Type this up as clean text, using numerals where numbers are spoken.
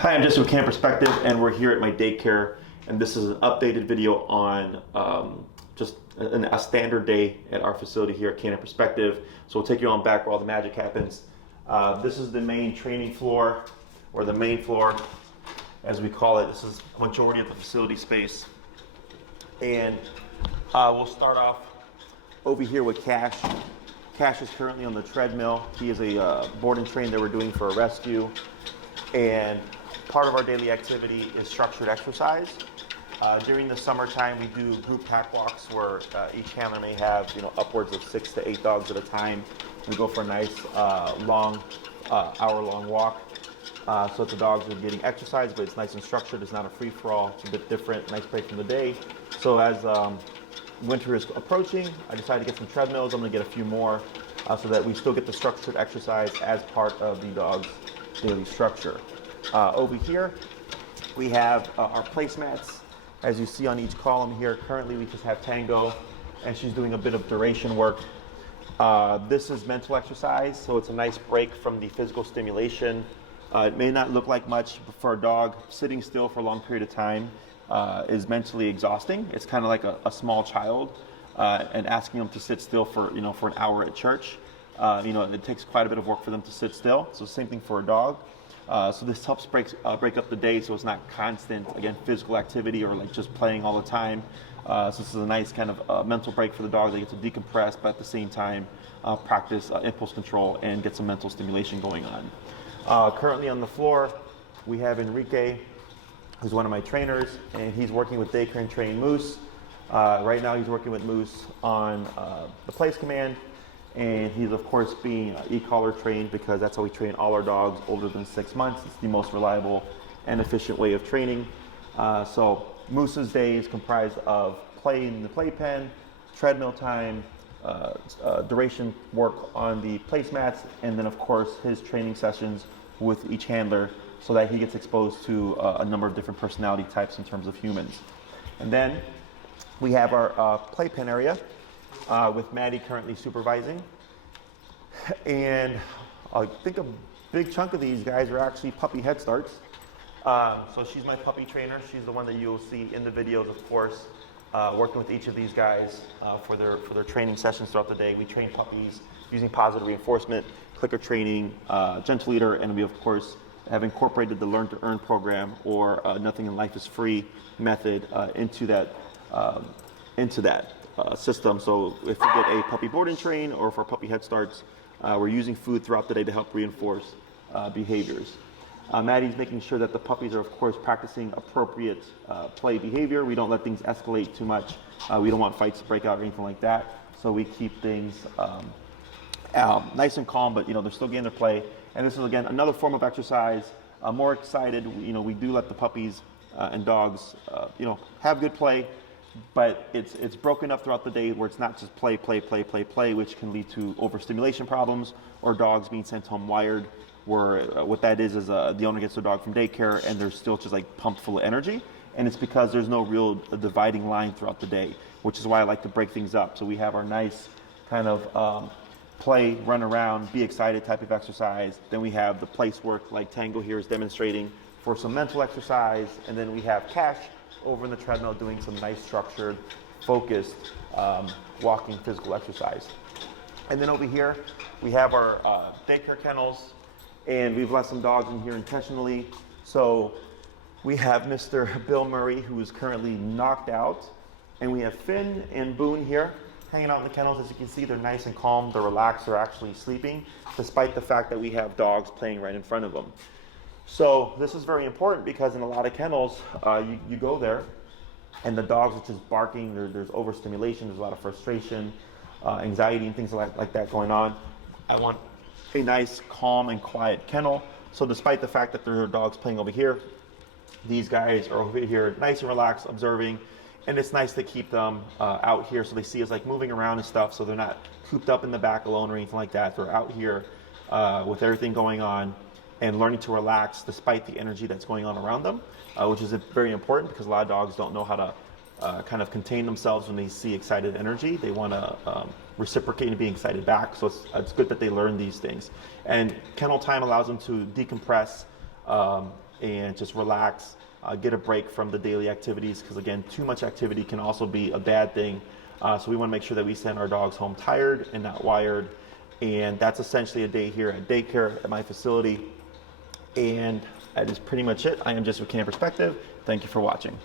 Hi, I'm Jesse with Canine Perspective, and we're here at my daycare, and this is an updated video on just a standard day at our facility here at Canine Perspective. So we'll take you on back where all the magic happens. This is the main training floor, or the main floor, as we call it. This is the majority of the facility space. And we'll start off over here with Cash. Cash is currently on the treadmill. He is a board and train that we're doing for a rescue. And part of our daily activity is structured exercise. During the summertime, we do group pack walks where each handler may have upwards of 6 to 8 dogs at a time. We go for a nice long hour-long walk. So the dogs are getting exercise, but it's nice and structured. It's not a free-for-all. It's a bit different, nice break from the day. So as winter is approaching, I decided to get some treadmills. I'm gonna get a few more so that we still get the structured exercise as part of the dog's daily structure. Over here, we have our placemats. As you see on each column here, currently we just have Tango, and she's doing a bit of duration work. This is mental exercise, so it's a nice break from the physical stimulation. It may not look like much, but for a dog, sitting still for a long period of time is mentally exhausting. It's kind of like a small child, and asking them to sit still for an hour at church. It takes quite a bit of work for them to sit still. So same thing for a dog. So this helps break up the day, so it's not constant, again, physical activity or like just playing all the time. So this is a nice kind of mental break for the dog. They get to decompress, but at the same time practice impulse control and get some mental stimulation going on. Currently on the floor, we have Enrique, who's one of my trainers, and he's working with Daycare and training Moose. Right now he's working with Moose on the place command. And he's of course being e-collar trained because that's how we train all our dogs older than 6 months. It's the most reliable and efficient way of training. So Moose's day is comprised of play in the playpen, treadmill time, duration work on the placemats, and then of course his training sessions with each handler so that he gets exposed to a number of different personality types in terms of humans. And then we have our playpen area. With Maddie currently supervising. And I think a big chunk of these guys are actually puppy head starts. So she's my puppy trainer. She's the one that you'll see in the videos, of course, working with each of these guys for their training sessions throughout the day. We train puppies using positive reinforcement, clicker training, gentle leader, and we, of course, have incorporated the Learn to Earn program or Nothing in Life is Free method into that system. So if we get a puppy board and train or for puppy head starts, we're using food throughout the day to help reinforce behaviors. Maddie's making sure that the puppies are of course practicing appropriate play behavior. We don't let things escalate too much. We don't want fights to break out or anything like that. So we keep things nice and calm, but they're still getting to play. And this is again another form of exercise. More excited, we do let the puppies and dogs have good play. But it's broken up throughout the day where it's not just play, which can lead to overstimulation problems or dogs being sent home wired, where what that is the owner gets their dog from daycare and they're still just like pumped full of energy. And it's because there's no real dividing line throughout the day, which is why I like to break things up. So we have our nice kind of play, run around, be excited type of exercise. Then we have the place work like Tango here is demonstrating for some mental exercise. And then we have Cash over in the treadmill doing some nice structured, focused walking physical exercise. And then over here, we have our daycare kennels, and we've let some dogs in here intentionally. So we have Mr. Bill Murray, who is currently knocked out, and we have Finn and Boone here hanging out in the kennels. As you can see, they're nice and calm, they're relaxed, they're actually sleeping, despite the fact that we have dogs playing right in front of them. So this is very important because in a lot of kennels, you go there and the dogs are just barking, there's overstimulation, there's a lot of frustration, anxiety and things like that going on. I want a nice, calm and quiet kennel. So despite the fact that there are dogs playing over here, these guys are over here nice and relaxed, observing, and it's nice to keep them out here so they see us like moving around and stuff, so they're not cooped up in the back alone or anything like that. They're out here with everything going on and learning to relax despite the energy that's going on around them, which is very important because a lot of dogs don't know how to kind of contain themselves when they see excited energy. They want to reciprocate and be excited back. So it's good that they learn these things. And kennel time allows them to decompress and just relax, get a break from the daily activities, because again, too much activity can also be a bad thing. So we want to make sure that we send our dogs home tired and not wired. And that's essentially a day here at Daycare at my facility. And that is pretty much it. I am just with Canine Perspective. Thank you for watching.